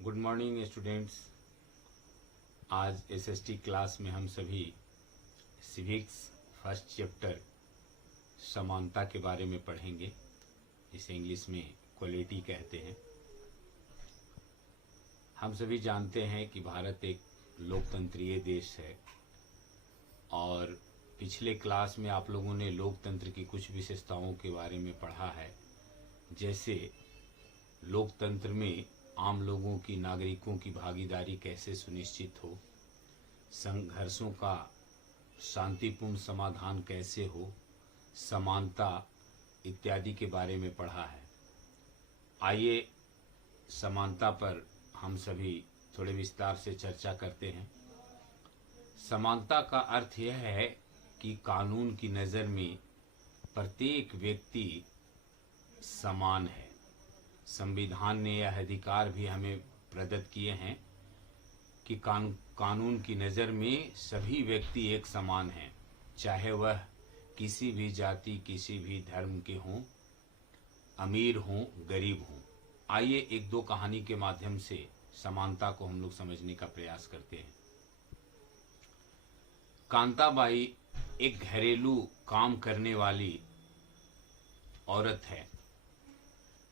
Good morning students. आज SST class में हम सभी सिविक्स फर्स्ट चैप्टर समानता के बारे में पढ़ेंगे। इसे इंग्लिश में इक्वलिटी कहते हैं। हम सभी जानते हैं कि भारत एक लोकतंत्रीय देश है और पिछले क्लास में आप लोगों ने लोकतंत्र की कुछ विशेषताओं के बारे में पढ़ा है। जैसे लोकतंत्र में आम लोगों की, नागरिकों की भागीदारी कैसे सुनिश्चित हो, संघर्षों का शांतिपूर्ण समाधान कैसे हो, समानता इत्यादि के बारे में पढ़ा है। आइए समानता पर हम सभी थोड़े विस्तार से चर्चा करते हैं। समानता का अर्थ यह है कि कानून की नज़र में प्रत्येक व्यक्ति समान है। संविधान ने यह अधिकार भी हमें प्रदत्त किए हैं कि कानून की नज़र में सभी व्यक्ति एक समान हैं, चाहे वह किसी भी जाति, किसी भी धर्म के हों, अमीर हों, गरीब हों। आइए एक दो कहानी के माध्यम से समानता को हम लोग समझने का प्रयास करते हैं। कांताबाई एक घरेलू काम करने वाली औरत है।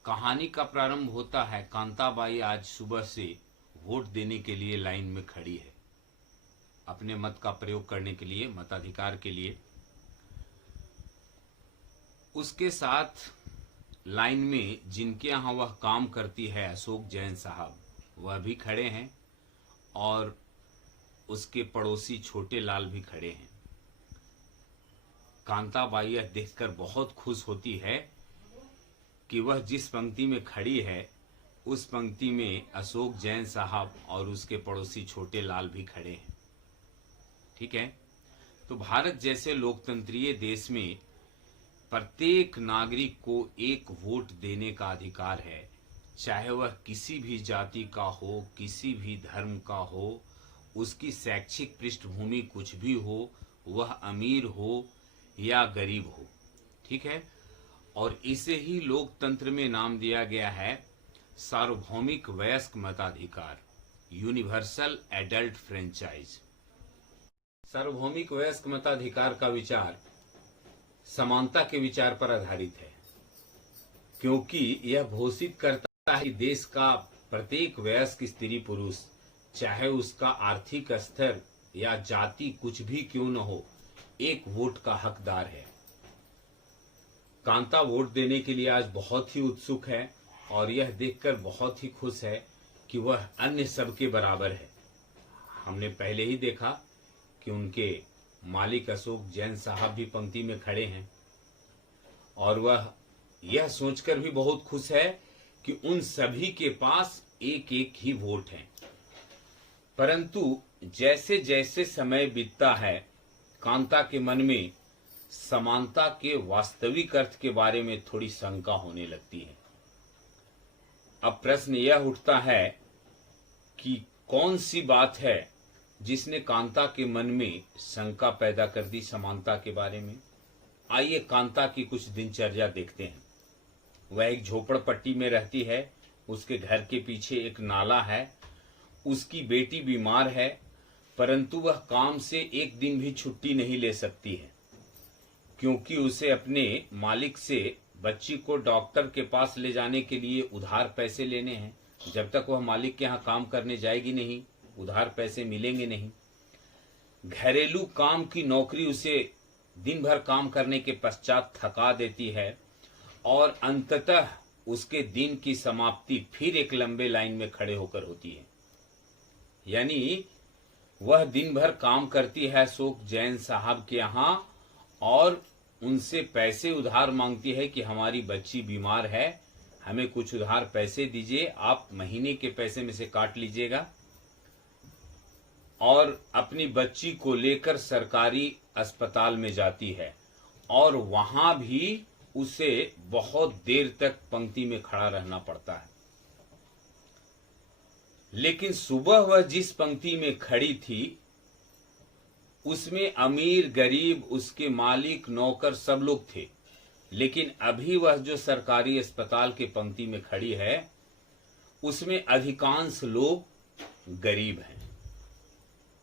कहानी का प्रारंभ होता है, कांताबाई आज सुबह से वोट देने के लिए लाइन में खड़ी है, अपने मत का प्रयोग करने के लिए, मताधिकार के लिए। उसके साथ लाइन में जिनके यहाँ वह काम करती है, अशोक जैन साहब, वह भी खड़े हैं और उसके पड़ोसी छोटे लाल भी खड़े हैं। कांताबाई यह देखकर बहुत खुश होती है कि वह जिस पंक्ति में खड़ी है उस पंक्ति में अशोक जैन साहब और उसके पड़ोसी छोटे लाल भी खड़े हैं। ठीक है, तो भारत जैसे लोकतंत्रीय देश में प्रत्येक नागरिक को एक वोट देने का अधिकार है, चाहे वह किसी भी जाति का हो, किसी भी धर्म का हो, उसकी शैक्षिक पृष्ठभूमि कुछ भी हो, वह अमीर हो या गरीब हो। ठीक है, और इसे ही लोकतंत्र में नाम दिया गया है सार्वभौमिक वयस्क मताधिकार, यूनिवर्सल एडल्ट फ्रेंचाइज। सार्वभौमिक वयस्क मताधिकार का विचार समानता के विचार पर आधारित है, क्योंकि यह घोषित करता है कि देश का प्रत्येक वयस्क स्त्री पुरुष, चाहे उसका आर्थिक स्तर या जाति कुछ भी क्यों न हो, एक वोट का हकदार है। कांता वोट देने के लिए आज बहुत ही उत्सुक है और यह देखकर बहुत ही खुश है कि वह अन्य सबके बराबर है। हमने पहले ही देखा कि उनके मालिक अशोक जैन साहब भी पंक्ति में खड़े हैं और वह यह सोचकर भी बहुत खुश है कि उन सभी के पास एक एक ही वोट है। परंतु जैसे जैसे समय बीतता है, कांता के मन में समानता के वास्तविक अर्थ के बारे में थोड़ी शंका होने लगती है। अब प्रश्न यह उठता है कि कौन सी बात है जिसने कांता के मन में शंका पैदा कर दी समानता के बारे में। आइए कांता की कुछ दिनचर्या देखते हैं। वह एक झोपड़पट्टी में रहती है, उसके घर के पीछे एक नाला है, उसकी बेटी बीमार है, परंतु वह काम से एक दिन भी छुट्टी नहीं ले सकती है, क्योंकि उसे अपने मालिक से बच्ची को डॉक्टर के पास ले जाने के लिए उधार पैसे लेने हैं। जब तक वह मालिक के यहाँ काम करने जाएगी नहीं, उधार पैसे मिलेंगे नहीं। घरेलू काम की नौकरी उसे दिन भर काम करने के पश्चात थका देती है और अंततः उसके दिन की समाप्ति फिर एक लंबे लाइन में खड़े होकर होती है। यानी वह दिन भर काम करती है अशोक जैन साहब के यहाँ और उनसे पैसे उधार मांगती है कि हमारी बच्ची बीमार है, हमें कुछ उधार पैसे दीजिए, आप महीने के पैसे में से काट लीजिएगा। और अपनी बच्ची को लेकर सरकारी अस्पताल में जाती है और वहां भी उसे बहुत देर तक पंक्ति में खड़ा रहना पड़ता है। लेकिन सुबह वह जिस पंक्ति में खड़ी थी उसमें अमीर, गरीब, उसके मालिक, नौकर सब लोग थे। लेकिन अभी वह जो सरकारी अस्पताल के पंक्ति में खड़ी है उसमें अधिकांश लोग गरीब हैं।